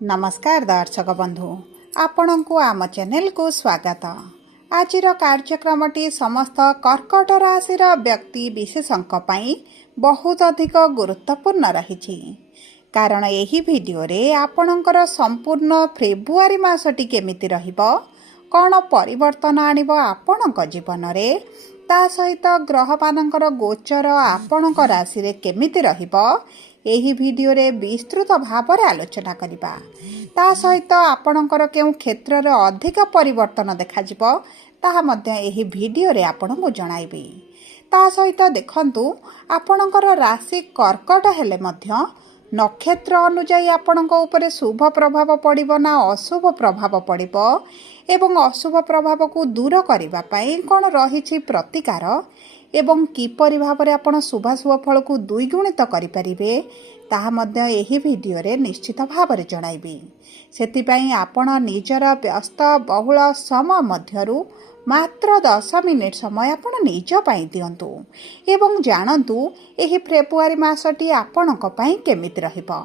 नमस्कार दर्शक बंधु आपण को आम चैनल को स्वागत। आज कार्यक्रमटी समस्त कर्कट राशि व्यक्ति विशेषज्ञ बहुत अधिक गुरुत्वपूर्ण रही कारण यही वीडियो रे आपणकर संपूर्ण फेब्रुआरी मासटी केमिति रहिबो कौन परिवर्तन आणिबो आपणक जीवन रे ता सहित ग्रह मानकर गोचर आपणक राशि रे केमिति रहिबो एही वीडियो रे विस्तृत भाव रे आलोचना करिबा। ता सहित आपणकर केउ क्षेत्र रे अधिक परिवर्तन देखा जिवो ताहा मध्य एही वीडियो रे आपणको जणाइबी। ता सहित देखंतु आपणकर राशि कर्कट हेले मध्य नक्षत्र अनुଯାୟୀ आपणको उपरे शुभ प्रभाव पड़िबो ना अशुभ प्रभाव पड़िबो एवं अशुभ प्रभाव को दूर करिबा पई कोन रहिछि प्रतिकार एवं किपरि भाबरे आपण शुभाशुभ फल को द्विगुणित करि परिबे ताहा मध्य एही वीडियो रे निश्चित भाबरे जणाइबी। सेति पई आपण निजर व्यस्त बहुल समय मध्यरु मात्र 10 मिनिट समय आपण निज पई दियंतु एवं जानंतु एही फेब्रुआरी मासटी आपणक पई केमिति रहिबो।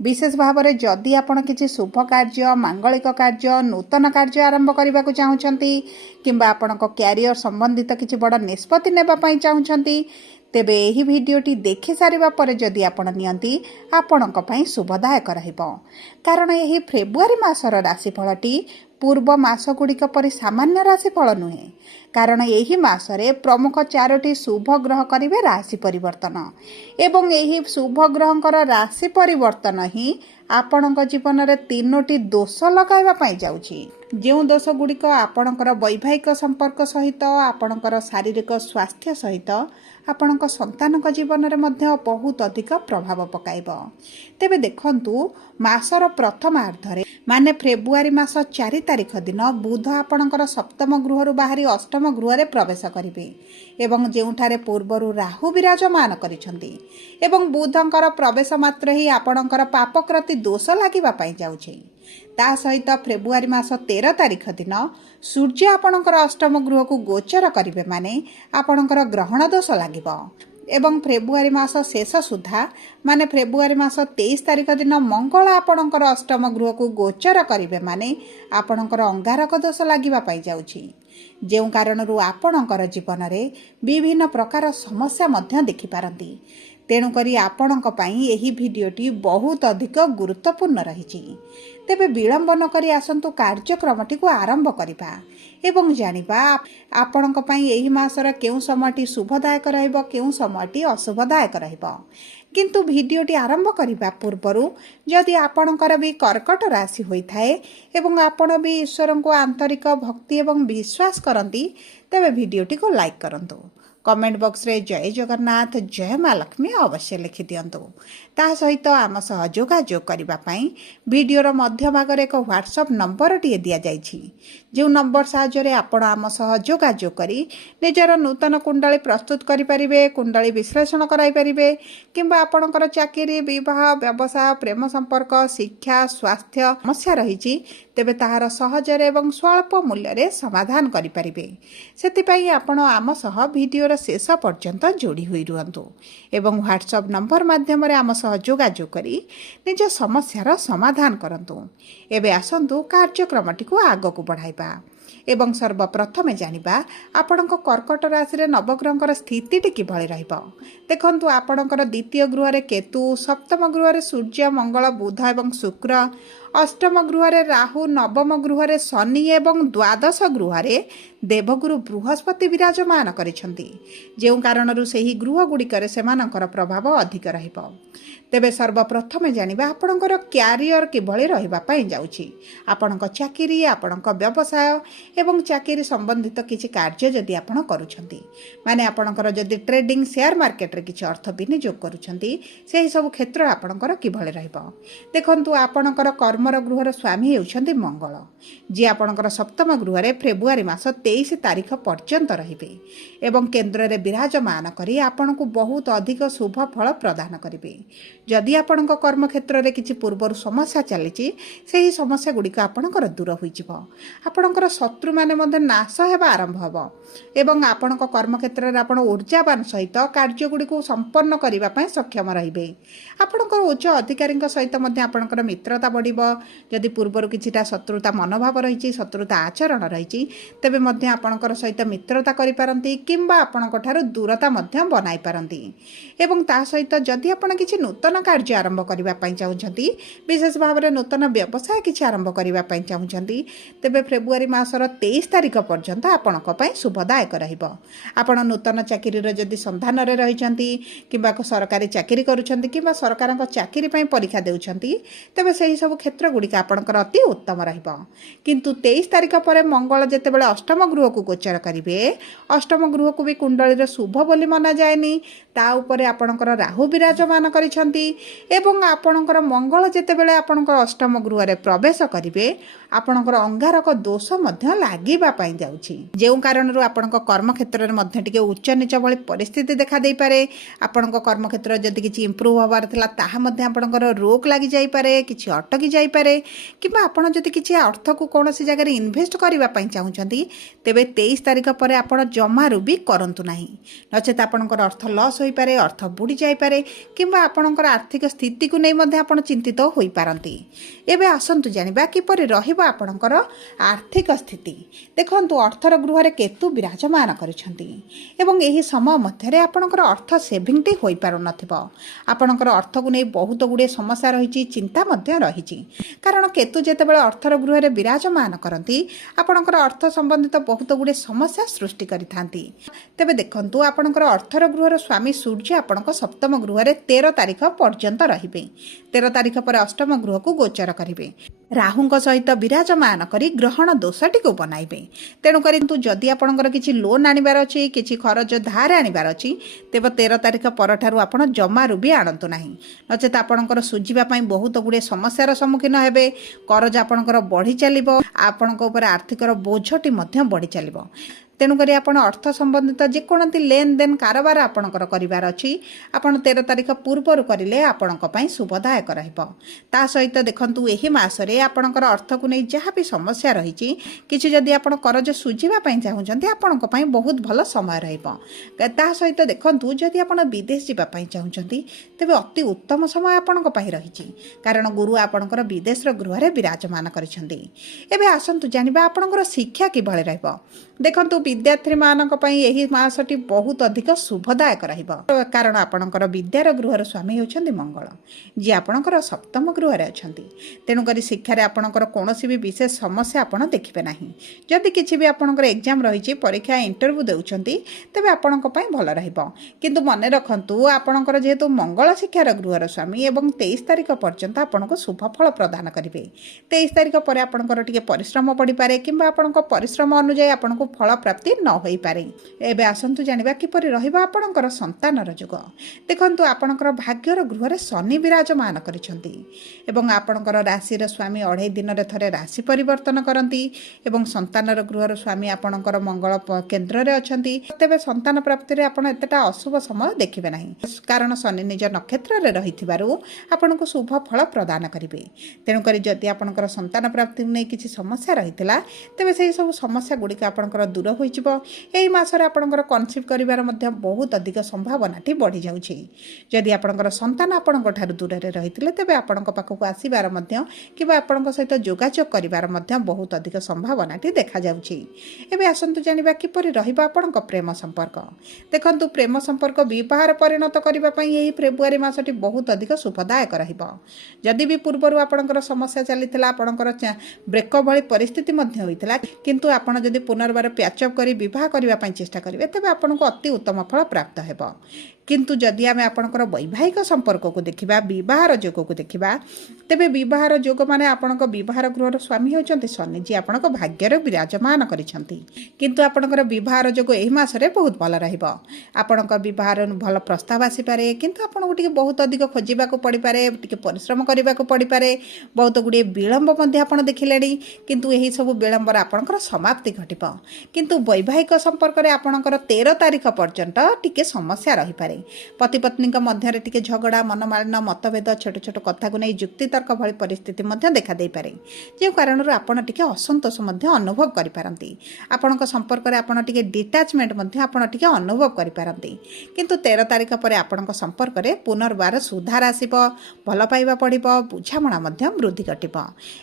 विशेष भाव में जदि आपण किसी शुभ कार्य मांगलिक कार्य नूतन कार्य आरंभ करने को चाहूँगी किंबा आपणक क्यारियर संबंधित किसी बड़ निष्पत्ति नेबा चाहूँगी तेबे एही वीडियोटी देखि सारिबा परे जदि आपण नियंती आपणक पई शुभदायक रहिबो। कारण एही फेब्रुआरी मासर राशिफलटी पूर्व मास गुड़िक परि सामान्य राशिफल नुहे कारण एही मासरे प्रमुख 4टी शुभ ग्रह करिवे राशि परिवर्तन एवं एही शुभ ग्रहंकर राशि परिवर्तन ही आपणक जीवन रे 3टी दोष लगाइबा पई जाउछि। जो दोष गुड़िक आपणकर वैवाहिक संपर्क सहित आपणकर शारीरिक स्वास्थ्य सहित आपणक संतानक जीवन रे मध्य बहुत अधिक प्रभाव पकाइब। तेबे देखंतु मासर प्रथमार्धरे माने फेब्रुआरी मास 4 तारिख दिन बुध आपणकर सप्तम गृहरु बाहरी अष्टम गृह रे प्रवेश करिवे एवं जेउठारे पूर्वरु राहु विराजमान करिसंती एवं बुधंकर प्रवेश मात्र ही आपणकर पापक्रति दोष लागिबा पई जाउछि। ता सहित फेब्रुआरी मास 13 तारिख दिन सूर्य आपणकर अष्टम गृह को गोचर करिवे माने आपणकर ग्रहण दोष लागिबो एवं फेब्रुआरी मास शेष सुधा माने फेब्रुआरी मास 23 तारिख दिन मंगल आपणकर अष्टम गृह को गोचर करिवे माने आपणकर अंगारक दोष लागिबा पई जाउछि। जेउ कारणरू आपणकर जीवन रे विभिन्न प्रकार समस्या मध्य देखि पारंती। तेणु करी आपणक पई एही वीडियोटी बहुत अधिक गुरुत्वपूर्ण रहिछि। तेबे विलंब न करी आसंतु कार्यक्रमटी को आरंभ करिबा एवं जानिबा आपणक पई एही मासर केउ समयटी शुभदायक रहइबो केउ समयटी अशुभदायक रहइबो। किंतु वीडियोटी आरंभ करिबा पूर्वरु जदि आपणकर भी कर्कट राशि होइथाए एवं आपण भी ईश्वर को आंतरिक भक्ति एवं विश्वास करंती तेबे वीडियोटी को लाइक करंतु। कमेंट बॉक्स रे जय जगन्नाथ जय माँ लक्ष्मी अवश्य लिखि दियंतु। ता सहित आम सह जोगाजोग करिबा पई वीडियोर मध्य भाग रे एक व्हाट्सएप नंबर टिए दिया जाइछि। जो नंबर साहाय्य रे आपण आम सह जोगाजोग करी निजर नूतन कुंडली प्रस्तुत करि परिबे कुंडली विश्लेषण कराई परिबे किंबा आपणकर चाकरी विवाह व्यवसाय प्रेम संपर्क शिक्षा स्वास्थ्य समस्या रहिछि तेबे ताहार सहजरे एवं स्वल्प मूल्य रे समाधान करि परिबे। सेति पई आपण आम सह वीडियोर शेष पर्यंत जोड़ी हुई रुहतु एवं व्हाट्सएप नंबर माध्यम रे आम सह जोगाजोग करी निज समस्यार समाधान करंतु। एबे आसंतु कार्यक्रमटी को आगो को बढ़ाइबा एवं सर्वप्रथमे जानिबा आपणक कर्कट राशि रे नवग्रहंकर स्थितिटी किभଳି रहइबो। देखंतु आपणकर द्वितीय गृह रे केतु सप्तम गृह रे सूर्य मंगल बुध एवं शुक्र अष्टम गृह रे राहु नवम गृह रे शनि एवं द्वादश गृह रे देवगुरु बृहस्पति विराजमान करिसंती जेउ कारणरू सेही गृह गुड़िकरे सेमानकर प्रभाव अधिक रहिबो। तेबे सर्वप्रथमे जानिबा आपणकर क्यारियर किभଳି रहिबा पई जाउछि। आपणक चाकरी आपणक व्यवसाय एवं चाकरी संबंधित किछि कार्य जदि आपण करूछंती माने आपणकर जदि ट्रेडिंग शेयर मार्केट रे किछि अर्थ विनियोग करूछंती सेही सब क्षेत्र आपणकर किभଳି रहिबो। देखंतु आपणकर कर्मर गृहर स्वामी हेउछंती मंगल जे आपणकर सप्तम गृह रे फेब्रुआरी मास 23 तारिख पर्यंत रहिबे एवं केंद्र रे विराजमान करी आपणकु बहुत अधिक शुभ फल प्रदान करिवे। जदि आपणक कर्मक्षेत्र में किसी पूर्वर समस्या चली से समस्या गुड़िक आपणकर दूर हो आपणकर शत्रु मैंने नाश होगा आरंभ हम एवं आपणक कर्मक्षेत्र में आप ऊर्जावान सहित कार्यगुड़ी संपन्न करने सक्षम रे आपणकर उच्च अधिकारी सहित आपणकर मित्रता बढ़ जदि पूर्वर किछिटा शत्रुता मनोभाव रही शत्रुता आचरण रही तेबे आपणकर सहित मित्रता करिपारंती किंबा आपणक ठारू दूरता बनाई पारंती एवं ता सहित जदि आपण किछि नूतन कार्य आरंभ करबा पई चाहुछंती विशेष भाव में नूतन व्यवसाय किछि आरंभ करबा पई चाहुछंती तेबे फेब्रुआरी मासर 23 तारिख पर्यंत आपणक पई शुभदायक रहिबो। आपण नूतन चाकरी रो जदि संधान रे रहिछंती किंबा सरकारी चाकरी करूछंती किंबा सरकारक चाकरी पई परीक्षा देउछंती तेबे सही सब क्षेत्र गुडी आपणकर अति उत्तम रहिबो। किंतु 23 तारिख पर मंगल जेतेबेले अष्टम गृह को गोचर करिवे अष्टम गृह को भी कुंडली शुभ बोली मना जाएनी ता उपरे आपणकर राहु विराजमान करिसंती एवं आपणकर मंगल जेतेबेले आपणकर अष्टम गृह रे प्रवेश करिवे आपणकर अंगारक दोष मध्य लागिबा पई जाउछि जेउ कारणरू आपणक कर्म क्षेत्र रे मध्य टिके उच्च नीच भली परिस्थिति देखा देई पारे। आपणक कर्म क्षेत्र जदि किछि इंप्रूव होबार थिला ताहा मध्य आपणकर रोक लागि जाई पारे किछि अटकी जाई पारे किबा आपण जदि किछि अर्थ को कोनोसी जगह रे इन्वेस्ट करबा पई चाहुछंती तेबे 23 तारिख पर आपण जमारू भी करंतु नाही नचेत आपणकर अर्थ लॉस होई पारे अर्थ बुडी जाई पारे किंबा आपणकर आर्थिक स्थिति को नै मध्य आपण चिंतित होई पारंती। एबे आसंतु जानिबा किपरि रहिबा आपणकर आर्थिक स्थिति देखंतु अर्थर गृह रे केतु विराजमान करिसंती एवं एही समय मध्य रे आपणकर अर्थ सेविंग टी होई पारु नथिबो आपणकर अर्थ को नै बहुत गुडे समस्या रहिछि चिंता मध्य रहिछि कारण केतु जेतेबेले अर्थर गृह रे विराजमान करंती आपणकर अर्थ संबंधित बहुत गुडे समस्या सृष्टि करिथांती। तेबे देखंतु आपणकर अर्थर गृहर स्वामी सूर्य आपणक सप्तम गृह रे 13 तारिख पर्यंत रहिबे 13 तारिख पर अष्टम गृह को गोचर करिवे राहुंक सहित विराजमान करी ग्रहण दोषटी को बनाइबे तेणु करिंतु जदि आपणकर किछि लोन आनिबार अछि किछि खरच धार आनिबार अछि तेबे 13 तारिख परठारु आपण जमारू भी आणंतु नाही नचेत आपणकर सुझिबा पई बहुत गुडे समस्यार सम्मुखीन हेबे करज आपणकर बढ़ी चलिबो आपणक ऊपर आर्थिकर बोझटी मध्य बढ़ी चलिबो तेणुकरी आपण अर्थ संबंधित जेकोसी लेन देन कारोबार आपणकर करिवार अछि आपण 13 तारिख पूर्वर करिले आपणक पई शुभदायक रहइबो। ता सहित देखंतु एही मासरे आपणकर अर्थ को नै जहा भी समस्या रहिछि किछि जदि आपण करज सुझिबा पई चाहुचंती आपणक पई बहुत भलो समय रहइबो। ता सहित देखंतु जदि आपण विदेश जिबा पई चाहुचंती तेबे अति उत्तम समय आपणक पई रहिछि कारण गुरु आपणकर विदेशर गृह रे विराजमान करिसंती। एबे आसंतु जानिबा आपणकर शिक्षा किभଳି रहइबो देखंतु विद्यार्थी मानक पई एही मासटी बहुत अधिक शुभदायक रहिबो कारण आपणकर विद्यार गृहर स्वामी होछंती मंगल जे आपणकर सप्तम गृह रे अछंती तेणु करी शिक्षा रे आपणकर कोनोसी भी विशेष समस्या आपण देखिबे नाही जदि किछि भी आपणकर एग्जाम रहिछि परीक्षा इंटरव्यू देउछंती तबे आपणक पई भलो रहिबो किंतु मने रखंतु आपणकर जेहेतु मंगल शिक्षार गृहर स्वामी एवं 23 तारिख पर्यंत आपणको शुभ फल प्रदान करिवे 23 तारिख पर आपणकर टिके परिश्रम पड़ी पारे किंबा आपणको परिश्रम अनुसार आपणको फल प्राप्ति न होई पारे। एबे आसंतु जानिबा किपरि रहिबा आपणकर संतानर जुग देखंतु आपणकर भाग्यर गृह रे शनि विराजमान करिसंती एवं आपणकर राशिर स्वामी 2.5 दिन रे थरे राशि परिवर्तन करंती एवं संतानर गृहर स्वामी आपणकर मंगल केंद्र रे अछंती तेबे संतान प्राप्ति रे आपण एतटा अशुभ समय देखिबे नाही कारण शनि निज नक्षत्र रे रहिथिबारु आपणको शुभ फल प्रदान करिवे तेणु करी जदि आपणकर संतान प्राप्ति नै किछि समस्या रहितला तेबे सेही सब समस्या गुडी आपणकर दूर होइजिबो एही मासरे आपणकर कन्सीव करिवार मध्ये बहुत अधिक संभावनाटी बढ़ी जाउछि जदि आपणकर संतान आपणक ठारू दूर रे रहितले तेबे आपणक पाखकु आसीबार मध्ये किबा आपणक सहित जोगाजोग करिवार मध्ये बहुत अधिक संभावनाटी देखा जाउछि। एबे आसंतु जानिबा किपरि रहिबा आपणक प्रेम संपर्क देखंतु प्रेम संपर्क विवाहर परिणत करिबा पई एही फेब्रुआरी मासटी बहुत अधिक शुभदायक रहिबो जदि भी पूर्वरु आपणकर समस्या चलितला आपणकर ब्रेकअप भली परिस्थिति मध्ये होइतला किंतु आपण जदि पुनर्बार प्याचअप करी विवाह करबा पई चेष्टा करिवे तबे आपणको अति उत्तम फल प्राप्त हेबो किंतु जदि आमे आपणकर वैवाहिक संपर्क को देखिबा विवाहर योग को देखिबा तेबे विवाहर योग माने आपणक विवाहर गृहर स्वामी होचंती शनि जी आपणक भाग्यर विराजमान करिसंती किंतु आपणकर विवाहर योग एही मासरे बहुत भल रहिबो आपणक विवाहर भल प्रस्ताव आसी पारे किंतु आपणको टिके बहुत अधिक खोजिबा को पड़ी पारे टिके परिश्रम करबा को पड़ी पारे बहुत गुडी विलंब मध्ये आपण देखिलेनी किंतु एही सब विलंबर आपणकर समाप्ति घटिबो किंतु वैवाहिक संपर्क रे आपणकर 13 तारिख पर्यंत टिके समस्या रही पारे पति पत्नी मध्य टिके झगड़ा मनमालिन्य मतभेद छोट छोट कथा को नहीं जुक्तितर्क भली परिस्थिति देखा दे पारे जो कारण आपण टिके असंतोष अनुभव करिपारंती आपण संपर्क में आपण टिके डिटाचमेंट आपण टिके अनुभव करिपारंती किंतु 13 तारिख पर आपण संपर्क में पुनर्बार सुधार आसीबो भल पाइबा पड़िबो बुझामणा वृद्धि घटिबो।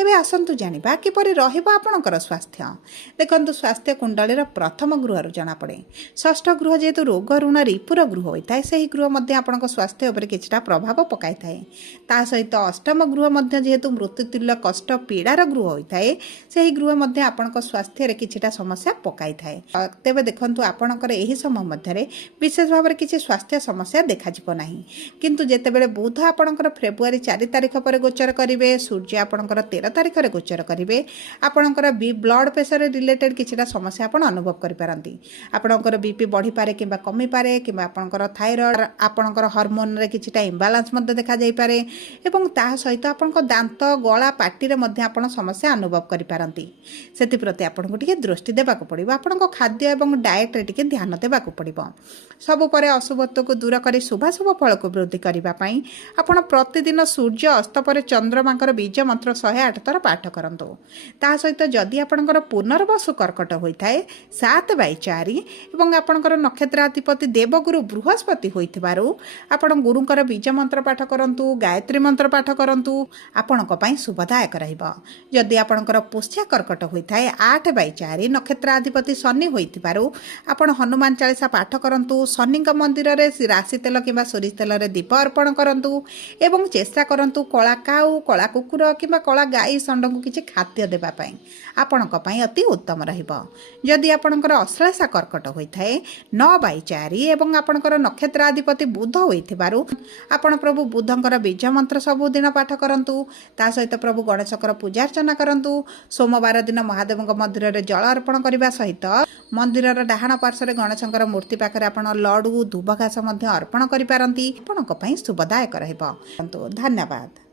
एबे आसंतु जानिबा किपरि रहिबो आपणकर स्वास्थ्य। देखंतु स्वास्थ्य कुंडलीर प्रथम गृह जना पड़े षष्ठ गृह जेहेतु रोग ऋण रिपुर गृह होता है से गृह मध्य आपण स्वास्थ्य उपर किछटा प्रभाव पकाई थाए ता सहित अष्टम गृह मध्य जेहेतु मृत्युतुल्य कष्ट पीड़ार गृह होता है से गृह मध्य आपण स्वास्थ्य किछटा समस्या पकाई थाए। तेबे देखंतु आपणकर एही समय मध्य विशेष भाव में किसी स्वास्थ्य समस्या देखा नहीं किंतु जेतेबेले बुध आपणकर फेब्रुआरी 4 तारिख पर गोचर करेंगे सूर्य आपणकर 13 तारिख में गोचर करेंगे आपणकर ब्लड प्रेशर रिलेटेड किछटा समस्या आपण अनुभव करिपारंती आपणकर बीपी बढ़ी पारे किंबा कमी पारे किंबा आपणकर थायराइड आपणकर हार्मोन रे किछटा इम्बालांस मध्य देखा जाई पारे एवं ता सहित आपणकर दांत गला पाटी रे मध्य आपण समस्या अनुभव करिपारंती सेति प्रति आपणको टिके दृष्टि देबाक पड़िबो आपणको खाद्य एवं डाएट रे टिके ध्यान देबाक पड़िबो सबु परे अशुभत्व को दूर करी शुभाशुभ फल को वृद्धि करबा पई आपण प्रतिदिन सूर्य अस्त पर चंद्रमांकर बीज मंत्र 108 थर पाठ करंतु ता सहित जदि आपणकर पुनर्वसु कर्कट होइथाय 7/4 एवं आपणकर नक्षत्राधिपति देवगुरु बृहस्पति होइथिबारु आपण गुरुंकर बीज मंत्र पाठ करंतु गायत्री मंत्र पाठ करंतु आपणक पई शुभदायक रहइबो। जदि आपणकर पुष्या कर्कट होइथाय 8/4 नक्षत्राधिपति शनि होइथिबारु आपण हनुमान चालीसा पाठ करंतु शनि मंदिर रे राशि तेल किंबा सोरिष तेल रे दीप अर्पण करंतु एवं चेष्टा करंतु कला काऊ कला कुकुर किंबा कला गाई षंड को किछि खाद्य देबा पई आपणक पई अति उत्तम रहिबो। जदि आपणकर अश्लेषा कर्कट होइथाय 9/4 एवं आपणकर नक्षत्राधिपति बुध होइथिबारु आपण प्रभु बुधंकर बीज मंत्र सब दिन पाठ करंतु ता सहित प्रभु गणेशकर पूजा अर्चना करंतु सोमवार दिन महादेव मंदिर रे जल अर्पण करबा सहित मंदिर डाहाण पार्श्व गणेशकर मूर्ति पाखरे आपण लड्डू धूप घास अर्पण करिपारंती आपणक पई शुभदायक रहइबो। धन्यवाद।